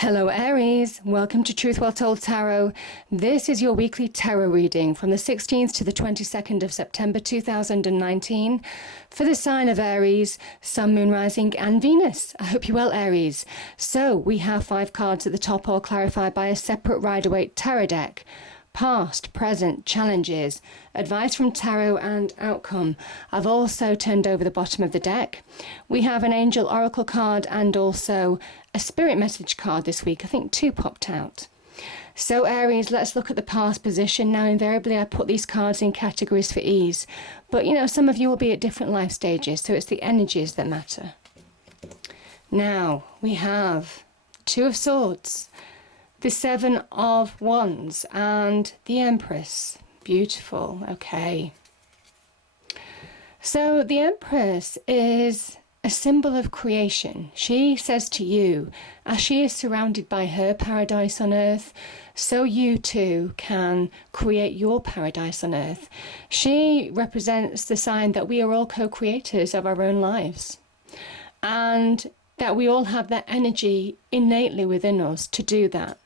Hello Aries, welcome to Truth Well Told Tarot. This is your weekly tarot reading from the 16th to the 22nd of September 2019 for the sign of Aries, Sun, Moon, Rising and Venus. I hope you're well, Aries. So we have 5 cards at the top, all clarified by a separate Rider-Waite tarot deck. Past, present, challenges, advice from tarot and outcome. I've also turned over the bottom of the deck. We have an angel oracle card and also a spirit message card this week. I think 2 popped out. So Aries, let's look at the past position. Now invariably I put these cards in categories for ease, but you know, some of you will be at different life stages, so it's the energies that matter. Now we have 2 of Swords, the 7 of Wands and the Empress. Beautiful. Okay. So the Empress is a symbol of creation. She says to you, as she is surrounded by her paradise on earth, so you too can create your paradise on earth. She represents the sign that we are all co-creators of our own lives, and that we all have that energy innately within us to do that.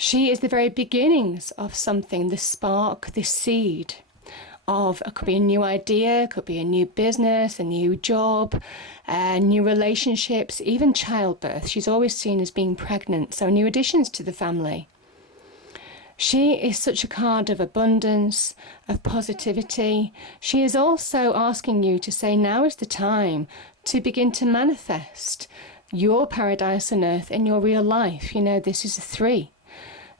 She is the very beginnings of something, the spark, the seed of, it could be a new idea, it could be a new business, a new job, new relationships, even childbirth. She's always seen as being pregnant, so new additions to the family. She is such a card of abundance, of positivity. She is also asking you to say now is the time to begin to manifest your paradise on earth in your real life. You know, this is a 3.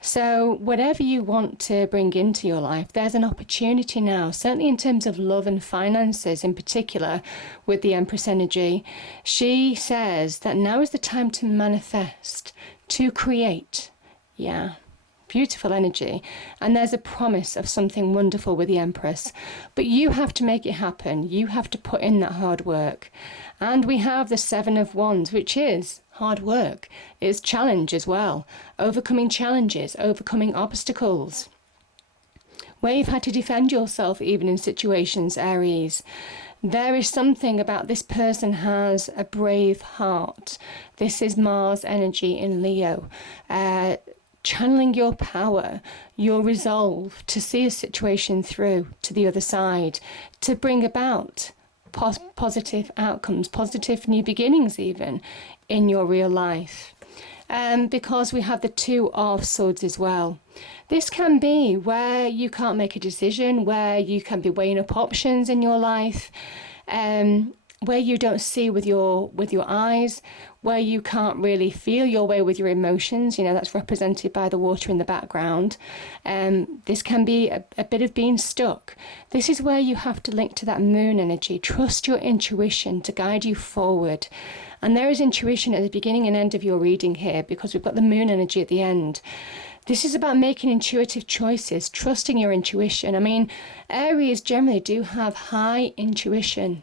So whatever you want to bring into your life, there's an opportunity now, certainly in terms of love and finances in particular with the Empress energy. She says that now is the time to manifest, to create. Yeah, beautiful energy. And there's a promise of something wonderful with the Empress. But you have to make it happen. You have to put in that hard work. And we have the 7 of Wands, which is hard work. It's challenge as well. Overcoming challenges, overcoming obstacles. Where you've had to defend yourself even in situations, Aries. There is something about this person has a brave heart. This is Mars energy in Leo. Channeling your power, your resolve to see a situation through to the other side, to bring about positive outcomes, positive new beginnings even in your real life. Because we have the 2 of Swords as well. This can be where you can't make a decision, where you can be weighing up options in your life, where you don't see with your eyes, where you can't really feel your way with your emotions. You know, that's represented by the water in the background. This can be a bit of being stuck. This is where you have to link to that moon energy. Trust your intuition to guide you forward. And there is intuition at the beginning and end of your reading here, because we've got the moon energy at the end. This is about making intuitive choices, trusting your intuition. I mean, Aries generally do have high intuition.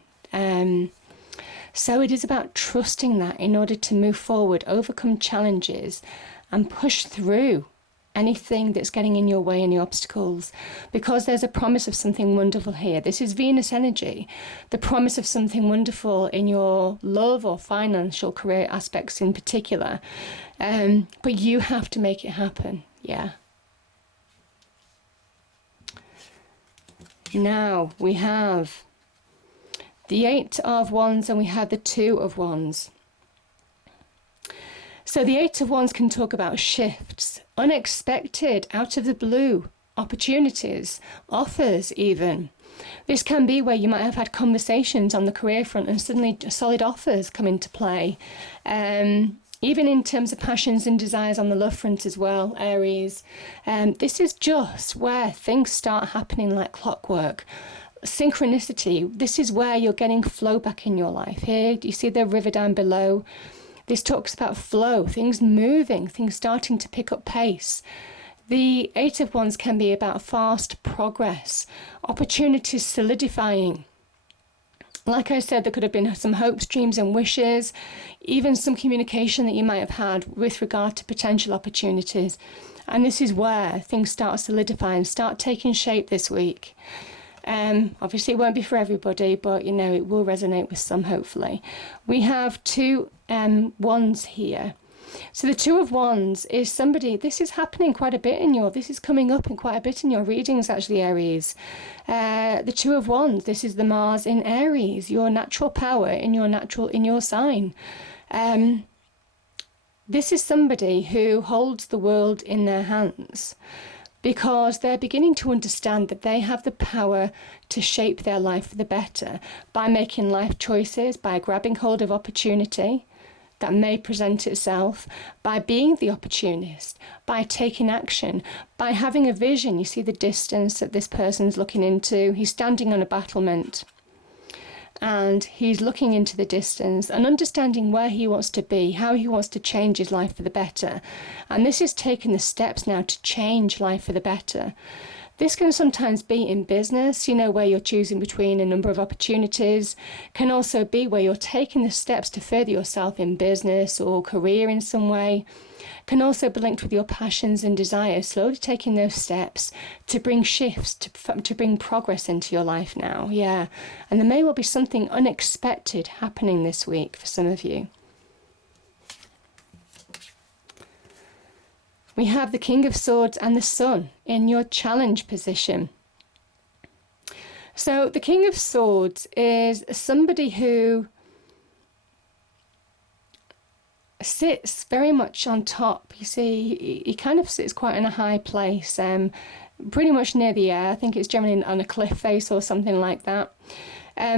So it is about trusting that in order to move forward, overcome challenges and push through anything that's getting in your way, any obstacles, because there's a promise of something wonderful here. This is Venus energy, the promise of something wonderful in your love or financial career aspects in particular. But you have to make it happen. Yeah. Now we have the 8 of Wands and we have the 2 of Wands. So the 8 of Wands can talk about shifts, unexpected, out of the blue, opportunities, offers even. This can be where you might have had conversations on the career front and suddenly solid offers come into play. Even in terms of passions and desires on the love front as well, Aries. This is just where things start happening like clockwork. Synchronicity, this is where you're getting flow back in your life. Here, do you see the river down below? This talks about flow, things moving, things starting to pick up pace. The 8 of Wands can be about fast progress, opportunities solidifying. Like I said, there could have been some hopes, dreams and wishes, even some communication that you might have had with regard to potential opportunities. And this is where things start solidifying, start taking shape this week. Obviously it won't be for everybody, but you know, it will resonate with some, hopefully. We have 2 wands here. So the Two of Wands is somebody, this is happening quite a bit this is coming up in quite a bit in your readings actually, Aries. The Two of Wands, this is the Mars in Aries, your natural power in your sign. This is somebody who holds the world in their hands, because they're beginning to understand that they have the power to shape their life for the better by making life choices, by grabbing hold of opportunity that may present itself, by being the opportunist, by taking action, by having a vision. You see the distance that this person's looking into. He's standing on a battlement and he's looking into the distance and understanding where he wants to be, how he wants to change his life for the better. And this is taking the steps now to change life for the better. This can sometimes be in business, where you're choosing between a number of opportunities. Can also be where you're taking the steps to further yourself in business or career in some way. Can also be linked with your passions and desires, slowly taking those steps to bring shifts, to bring progress into your life now. Yeah. And there may well be something unexpected happening this week for some of you. We have the King of Swords and the Sun in your challenge position. So the King of Swords is somebody who sits very much on top. You see, he kind of sits quite in a high place, pretty much near the air. I think it's generally on a cliff face or something like that.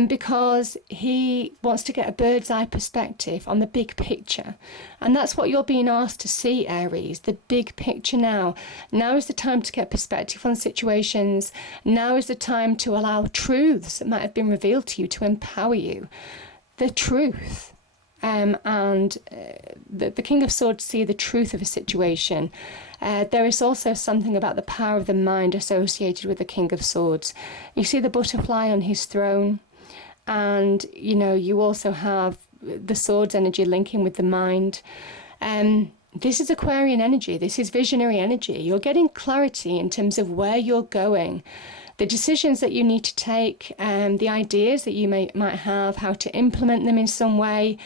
Because he wants to get a bird's eye perspective on the big picture. And that's what you're being asked to see, Aries, the big picture now. Now is the time to get perspective on situations. Now is the time to allow truths that might have been revealed to you to empower you. The truth. The King of Swords see the truth of a situation. There is also something about the power of the mind associated with the King of Swords. You see the butterfly on his throne, and you also have the swords energy linking with the mind. This is Aquarian energy. This is visionary energy. You're getting clarity in terms of where you're going, the decisions that you need to take, the ideas that you might have, how to implement them in some way.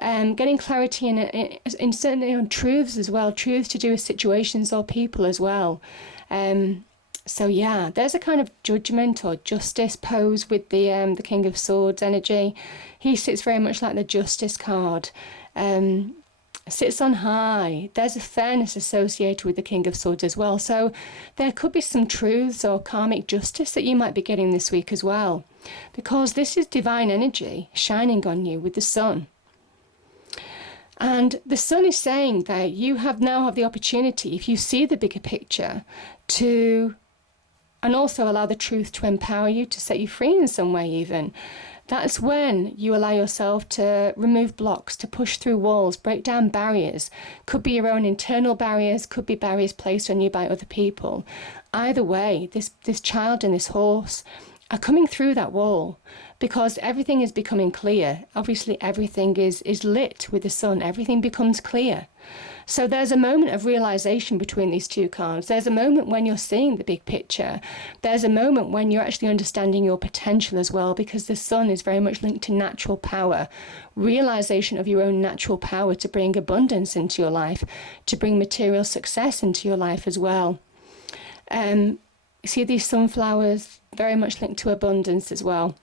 Getting clarity in certainly on truths as well, truths to do with situations or people as well. So yeah, there's a kind of judgment or justice pose with the King of Swords energy. He sits very much like the Justice card, sits on high. There's a fairness associated with the King of Swords as well. So there could be some truths or karmic justice that you might be getting this week as well, because this is divine energy shining on you with the sun. And the sun is saying that you now have the opportunity, if you see the bigger picture, and also allow the truth to empower you, to set you free in some way even. That's when you allow yourself to remove blocks, to push through walls, break down barriers. Could be your own internal barriers, could be barriers placed on you by other people. Either way, this child and this horse are coming through that wall, because everything is becoming clear. Obviously, everything is lit with the sun. Everything becomes clear. So there's a moment of realization between these two cards. There's a moment when you're seeing the big picture. There's a moment when you're actually understanding your potential as well, because the sun is very much linked to natural power, realization of your own natural power to bring abundance into your life, to bring material success into your life as well. See these sunflowers, very much linked to abundance as well.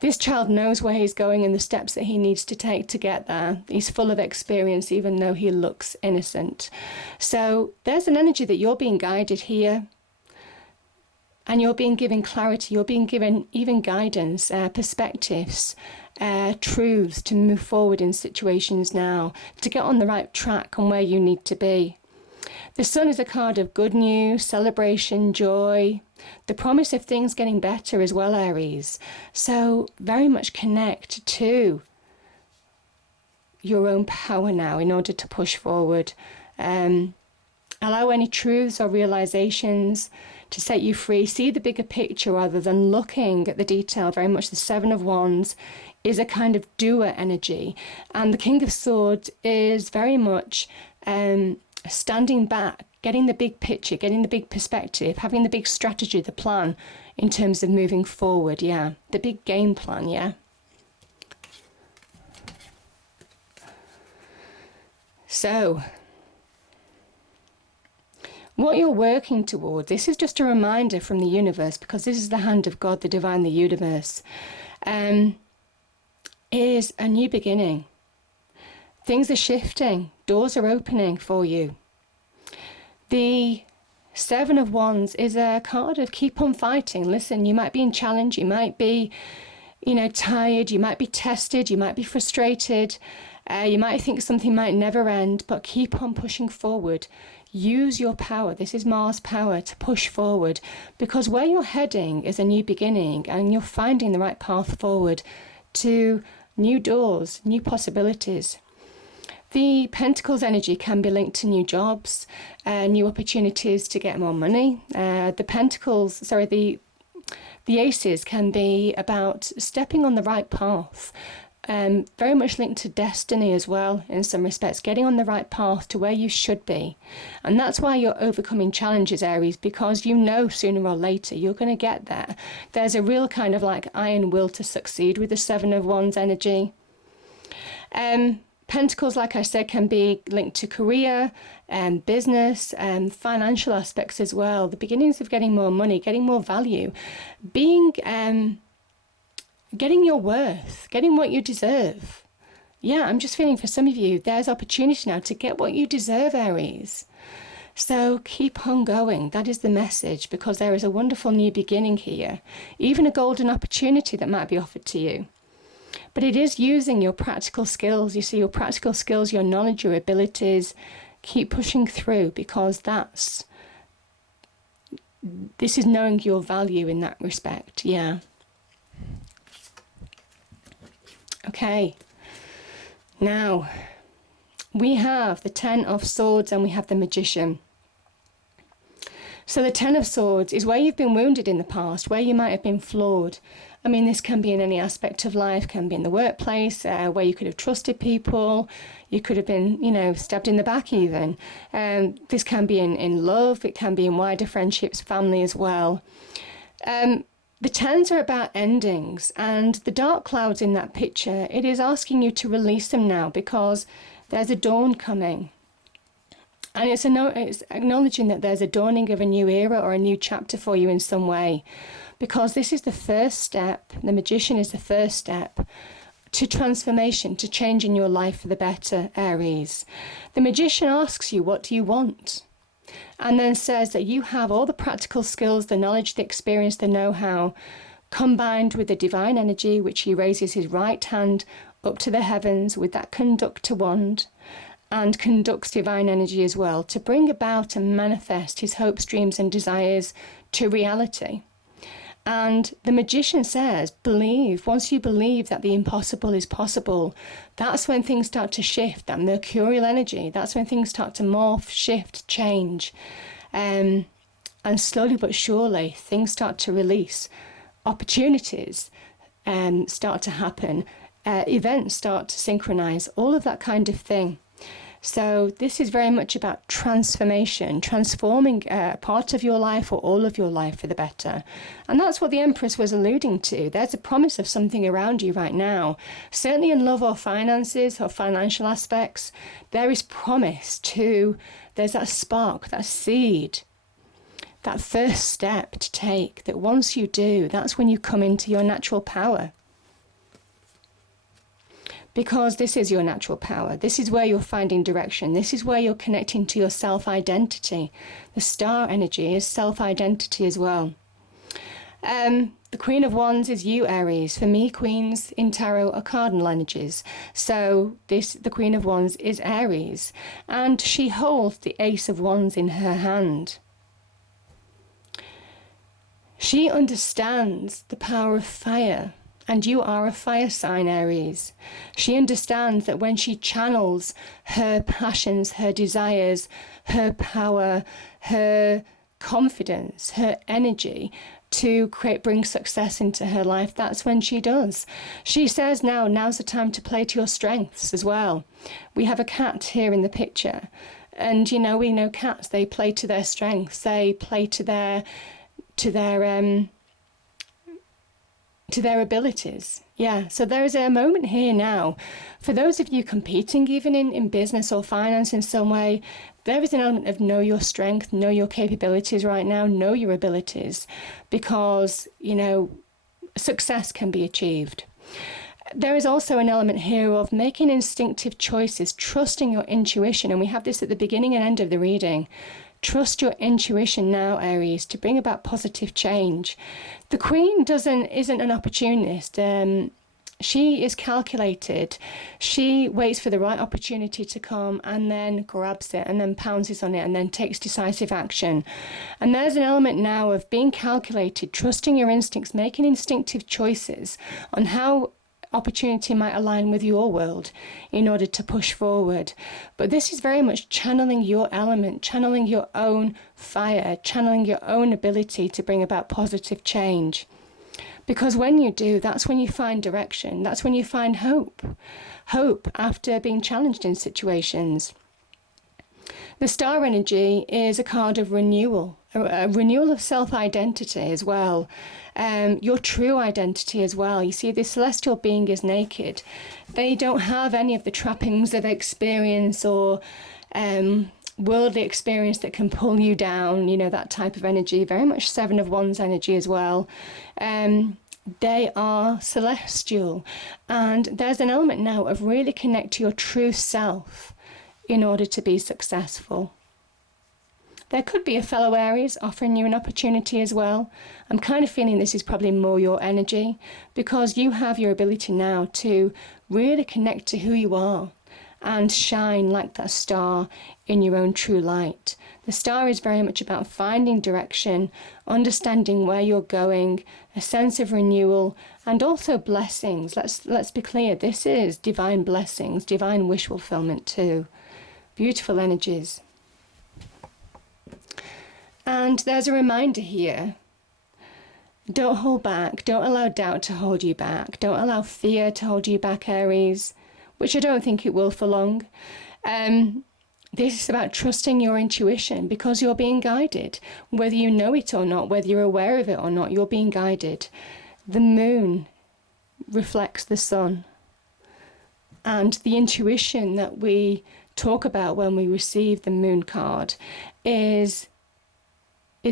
This child knows where he's going and the steps that he needs to take to get there. He's full of experience, even though he looks innocent. So there's an energy that you're being guided here, and you're being given clarity. You're being given even guidance, perspectives, truths to move forward in situations now, to get on the right track on where you need to be. The sun is a card of good news, celebration, joy, the promise of things getting better as well, Aries. So very much connect to your own power now in order to push forward. Allow any truths or realizations to set you free. See the bigger picture rather than looking at the detail. Very much the Seven of Wands is a kind of doer energy. And the King of Swords is very much standing back, getting the big picture, getting the big perspective, having the big strategy, the plan in terms of moving forward, yeah. The big game plan, yeah. So, what you're working toward, this is just a reminder from the universe, because this is the hand of God, the divine, the universe, is a new beginning. Things are shifting. Doors are opening for you. The Seven of Wands is a card of keep on fighting. Listen, you might be in challenge. You might be, tired. You might be tested. You might be frustrated. You might think something might never end, but keep on pushing forward. Use your power. This is Mars power to push forward, because where you're heading is a new beginning, and you're finding the right path forward to new doors, new possibilities. The Pentacles energy can be linked to new jobs, new opportunities to get more money. The Aces can be about stepping on the right path. Very much linked to destiny as well, in some respects, getting on the right path to where you should be. And that's why you're overcoming challenges, Aries, because sooner or later you're going to get there. There's a real kind of like iron will to succeed with the Seven of Wands energy. Pentacles, like I said, can be linked to career, business, financial aspects as well. The beginnings of getting more money, getting more value, getting your worth, getting what you deserve. Yeah, I'm just feeling for some of you, there's opportunity now to get what you deserve, Aries. So keep on going. That is the message, because there is a wonderful new beginning here. Even a golden opportunity that might be offered to you. But it is using your practical skills. You see, your practical skills, your knowledge, your abilities. Keep pushing through, because this is knowing your value in that respect. Yeah. Okay. Now, we have the Ten of Swords and we have the Magician. So the Ten of Swords is where you've been wounded in the past, where you might have been flawed. I mean, this can be in any aspect of life, can be in the workplace, where you could have trusted people, you could have been, stabbed in the back even. This can be in love, it can be in wider friendships, family as well. The tens are about endings, and the dark clouds in that picture, it is asking you to release them now, because there's a dawn coming. And it's acknowledging that there's a dawning of a new era or a new chapter for you in some way. Because this is the first step, the Magician is the first step to transformation, to changing your life for the better, Aries. The Magician asks you, what do you want? And then says that you have all the practical skills, the knowledge, the experience, the know-how, combined with the divine energy, which he raises his right hand up to the heavens with that conductor wand, and conducts divine energy as well, to bring about and manifest his hopes, dreams and desires to reality. And the Magician says, believe. Once you believe that the impossible is possible, that's when things start to shift, that mercurial energy. That's when things start to morph, shift, change. And slowly but surely, things start to release. Opportunities start to happen. Events start to synchronize. All of that kind of thing. So this is very much about transformation, transforming part of your life or all of your life for the better. And that's what the Empress was alluding to. There's a promise of something around you right now. Certainly in love or finances or financial aspects, there is promise there's that spark, that seed, that first step to take, that once you do, that's when you come into your natural power. Because this is your natural power. This is where you're finding direction. This is where you're connecting to your self-identity. The star energy is self-identity as well. The Queen of Wands is you, Aries. For me, queens in tarot are cardinal energies. So the Queen of Wands is Aries. And she holds the Ace of Wands in her hand. She understands the power of fire. And you are a fire sign, Aries. She understands that when she channels her passions, her desires, her power, her confidence, her energy to bring success into her life, that's when she does. She says now's the time to play to your strengths as well. We have a cat here in the picture. And, we know cats, they play to their strengths. They play to their abilities. Yeah, so there is a moment here now. For those of you competing, even in business or finance in some way, there is an element of know your strength, know your capabilities right now, know your abilities, because, success can be achieved. There is also an element here of making instinctive choices, trusting your intuition, and we have this at the beginning and end of the reading. Trust your intuition now, Aries, to bring about positive change. The Queen isn't an opportunist. She is calculated. She waits for the right opportunity to come and then grabs it and then pounces on it and then takes decisive action. And there's an element now of being calculated, trusting your instincts, making instinctive choices on how opportunity might align with your world in order to push forward. But this is very much channeling your element, channeling your own fire, channeling your own ability to bring about positive change. Because when you do, that's when you find direction. That's when you find hope. Hope after being challenged in situations. The star energy is a card of renewal, a renewal of self-identity as well. Your true identity as well. You see, this celestial being is naked. They don't have any of the trappings of experience or worldly experience that can pull you down, that type of energy. Very much Seven of Wands energy as well. They are celestial. And there's an element now of really connect to your true self in order to be successful. There could be a fellow Aries offering you an opportunity as well. I'm kind of feeling this is probably more your energy, because you have your ability now to really connect to who you are and shine like that star in your own true light. The star is very much about finding direction, understanding where you're going, a sense of renewal, and also blessings. Let's be clear, this is divine blessings, divine wish fulfillment too. Beautiful energies. And there's a reminder here. Don't hold back. Don't allow doubt to hold you back. Don't allow fear to hold you back, Aries, which I don't think it will for long. This is about trusting your intuition, because you're being guided. Whether you know it or not, whether you're aware of it or not, you're being guided. The moon reflects the sun. And the intuition that we talk about when we receive the moon card is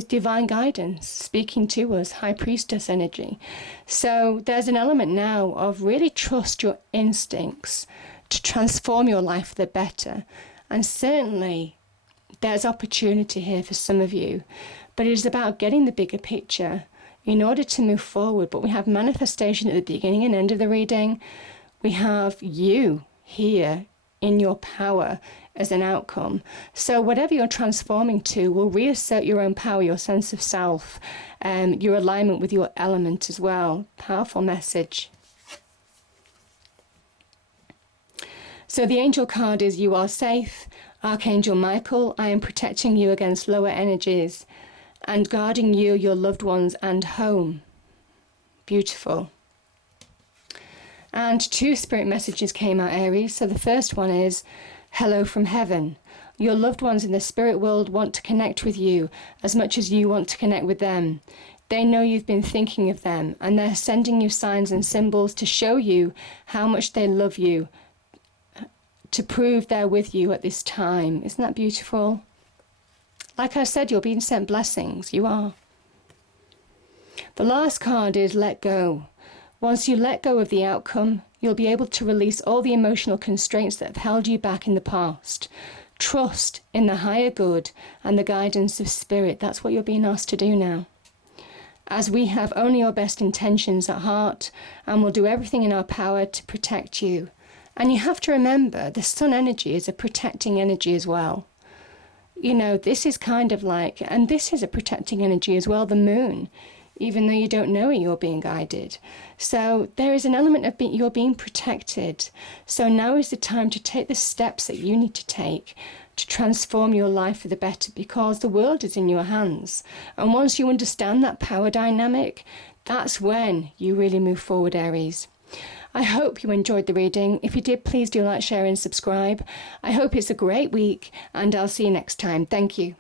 divine guidance speaking to us, high priestess energy. So there's an element now of really trust your instincts to transform your life for the better. And certainly there's opportunity here for some of you, but it is about getting the bigger picture in order to move forward. But we have manifestation at the beginning and end of the reading. We have you here in your power as an outcome. So whatever you're transforming to will reassert your own power, your sense of self, your alignment with your element as well. Powerful message. So the angel card is you are safe. Archangel Michael, I am protecting you against lower energies and guarding you, your loved ones, and home. Beautiful. And 2 spirit messages came out, Aries. So the first one is, hello from heaven. Your loved ones in the spirit world want to connect with you as much as you want to connect with them. They know you've been thinking of them, and they're sending you signs and symbols to show you how much they love you, to prove they're with you at this time. Isn't that beautiful? Like I said, you're being sent blessings. You are. The last card is let go. Once you let go of the outcome, you'll be able to release all the emotional constraints that have held you back in the past. Trust in the higher good and the guidance of spirit. That's what you're being asked to do now. As we have only your best intentions at heart, and will do everything in our power to protect you. And you have to remember, the sun energy is a protecting energy as well. This is kind of like, and this is a protecting energy as well, the moon. Even though you don't know it, you're being guided. So there is an element of you're being protected. So now is the time to take the steps that you need to take to transform your life for the better, because the world is in your hands. And once you understand that power dynamic, that's when you really move forward, Aries. I hope you enjoyed the reading. If you did, please do like, share and subscribe. I hope it's a great week, and I'll see you next time. Thank you.